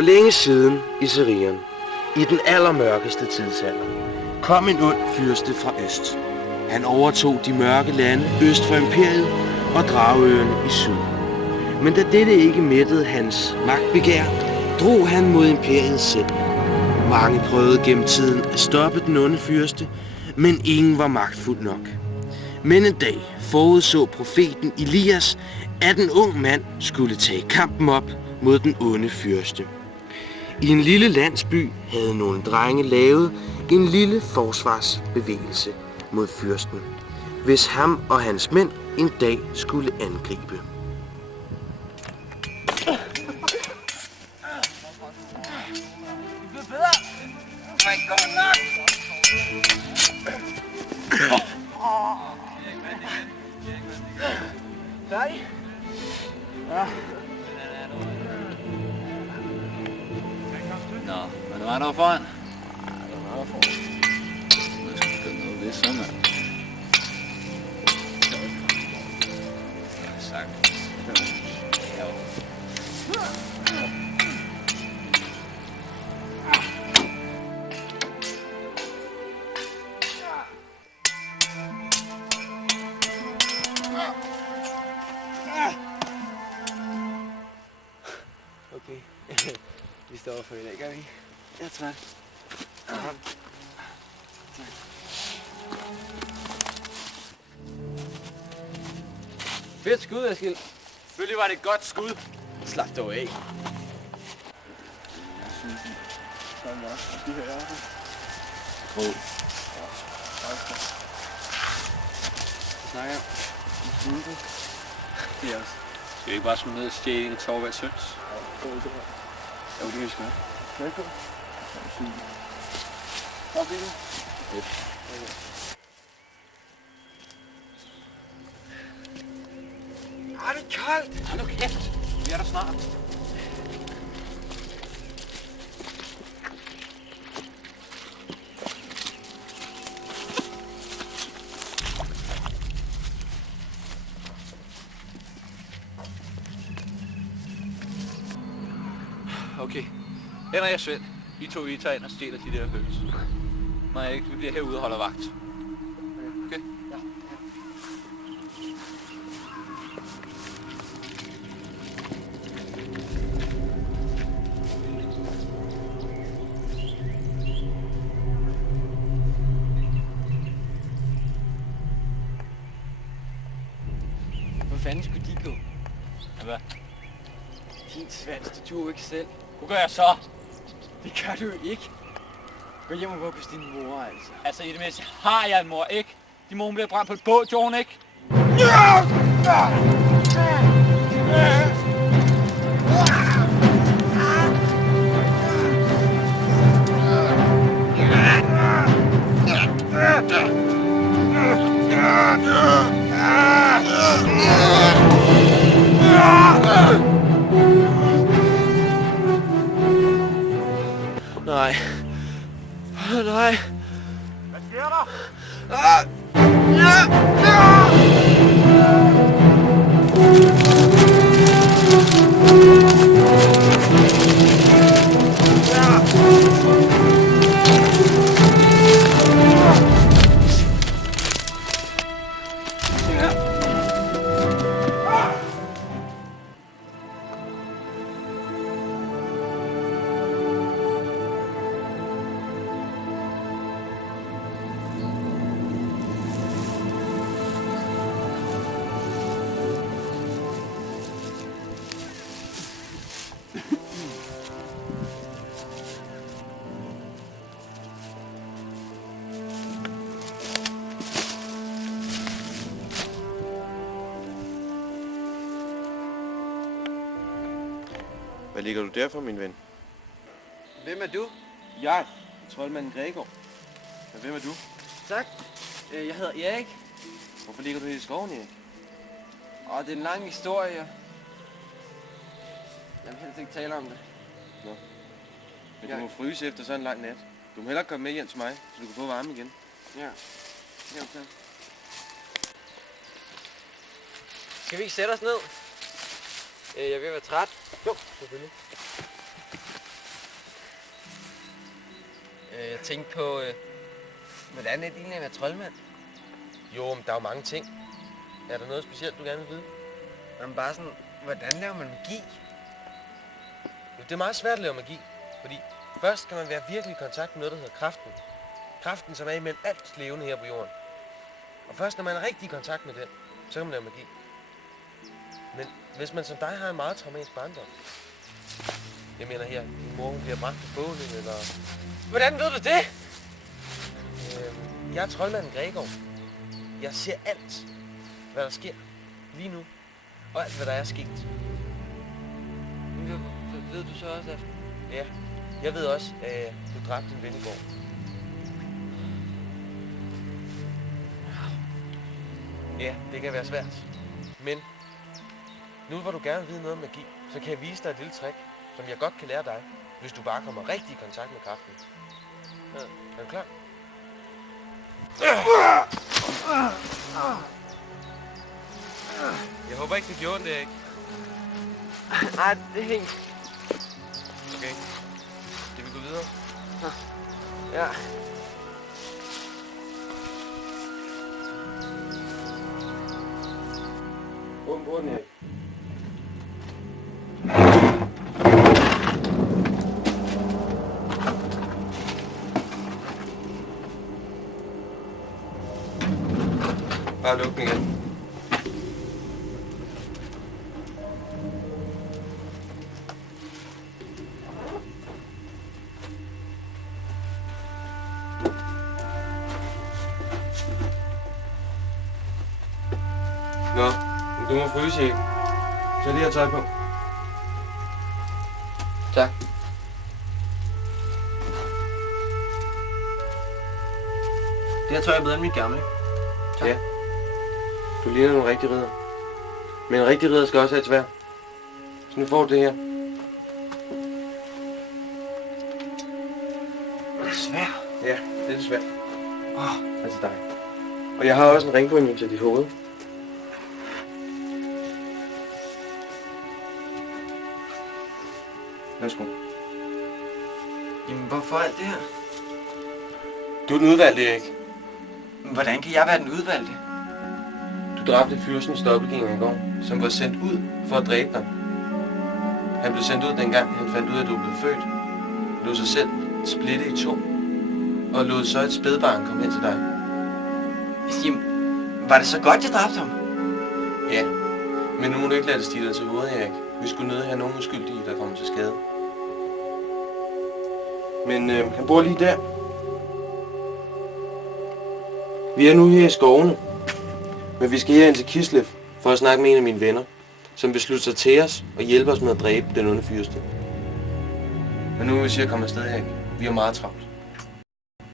For længe siden i Sirion, i den allermørkeste tidsalder, kom en ond fyrste fra øst. Han overtog de mørke lande øst for imperiet og Dragøen i syd. Men da dette ikke mættede hans magtbegær, drog han mod imperiet selv. Mange prøvede gennem tiden at stoppe den onde fyrste, men ingen var magtfuld nok. Men en dag forudså profeten Elias, at en ung mand skulle tage kampen op mod den onde fyrste. I en lille landsby havde nogle drenge lavet en lille forsvarsbevægelse mod fyrsten, hvis ham og hans mænd en dag skulle angribe. Færdig? Ja. Nå, men der var der foran. Ja, der var foran. Nu skal du gøre noget ved så, mand. Sagt. Ja. Okay. Vi står for i dag, gør vi? Ja, tak. Fedt skud, Eskild. Selvfølgelig var det et godt skud. Slap dog af. Brød. Snakker jeg. Det er også. Skal vi ikke bare slå ned og stjæle en af Torvalds høns? Jo, det kan vi sgu. Velkommen. Hvor bliver du? Er det koldt? Hold nu kæft. Vi er der snart. Okay. Henrik og Svend, I to tager ind og stjæler de der høns. Nej, ikke. Vi bliver herude og holder vagt. Okay? Ja. Hvor fanden skulle de gå? Hvad? Din svans, det duer jo ikke selv. Hvad gør jeg så? Det gør du jo ikke. Gå hjem og råb hos din mor, altså. Altså, i det mindste har jeg en mor, ikke? Din mor bliver brændt på et båd, gjorde hun ikke? Nej. Nej. Hvad sker der? Hvad ligger du der for, min ven? Hvem er du? Jeg, troldmanden Gregor. Men hvem er du? Tak. Jeg hedder Erik. Hvorfor ligger du her i skoven, Erik? Og det er en lang historie. Jeg vil helst ikke tale om det. Men du må fryse efter sådan en lang nat. Du må hellere komme med hjem til mig, så du kan få varme igen. Ja. Det er okay. Skal vi ikke sætte os ned? Jeg er ved at være træt. Jo, selvfølgelig. Jeg tænkte på, hvordan er det egentlig at være troldmand? Jo, men der er jo mange ting. Er der noget specielt, du gerne vil vide? Men bare sådan, hvordan laver man magi? Jo, det er meget svært at lave magi, fordi først skal man være virkelig i kontakt med noget, der hedder kraften. Kraften, som er imellem alt levende her på jorden. Og først når man er rigtig i kontakt med den, så kan man lave magi. Men hvis man som dig har en meget traumatisk barndom, jeg mener her, din mor bliver brændt på bålet, eller... Hvordan ved du det? Jeg er troldmanden Gregor. Jeg ser alt, hvad der sker lige nu, og alt, hvad der er sket. Ved du så også, at... Ja, jeg ved også, at du dræbte din ven i går. Ja, det kan være svært. Men nu hvor du gerne vil vide noget om magi, så kan jeg vise dig et lille trick, som jeg godt kan lære dig, hvis du bare kommer rigtig i kontakt med kraften. Ja, er du klar? Jeg håber ikke, det gjorde det, ikke? Nej, det er helt... Okay. Skal vi gå videre? Ja. Åbn båden, Erik. Bare luk den igen. Nå, du må fryse, ikke? Så lige at tøj på. Tak. Det her tøj er bedre end mit gamle. Tak. Ja. Du ligner nogle rigtige ridder. Men en rigtig ridder skal også have et sværd. Så nu får du det her. Svær. Ja, det er det svært. Altså dig. Og jeg har også en ringbrynje til dit hoved. Værsgo. Jamen, hvorfor alt det her? Du er den udvalgte, Erik. Men hvordan kan jeg være den udvalgte? Du dræbte fyrstens dobbeltgænger i går, som var sendt ud for at dræbe dig. Han blev sendt ud dengang, han fandt ud af, at du blev født. Lod sig selv splitte i to. Og lod så et spædbarn komme hen til dig. Jamen, var det så godt, jeg dræbte ham? Ja, men nu må du ikke lade det stige dig til hovedet, Erik. Vi skulle nødt have nogen uskyldige, der kommer til skade. Men han bor lige der. Vi er nu her i skovene. Men vi skal herind til Kislev for at snakke med en af mine venner, som vil slutte sig til os og hjælpe os med at dræbe den onde fyrste. Men nu vil vi sige at komme afsted, Erik. Vi er meget travlt.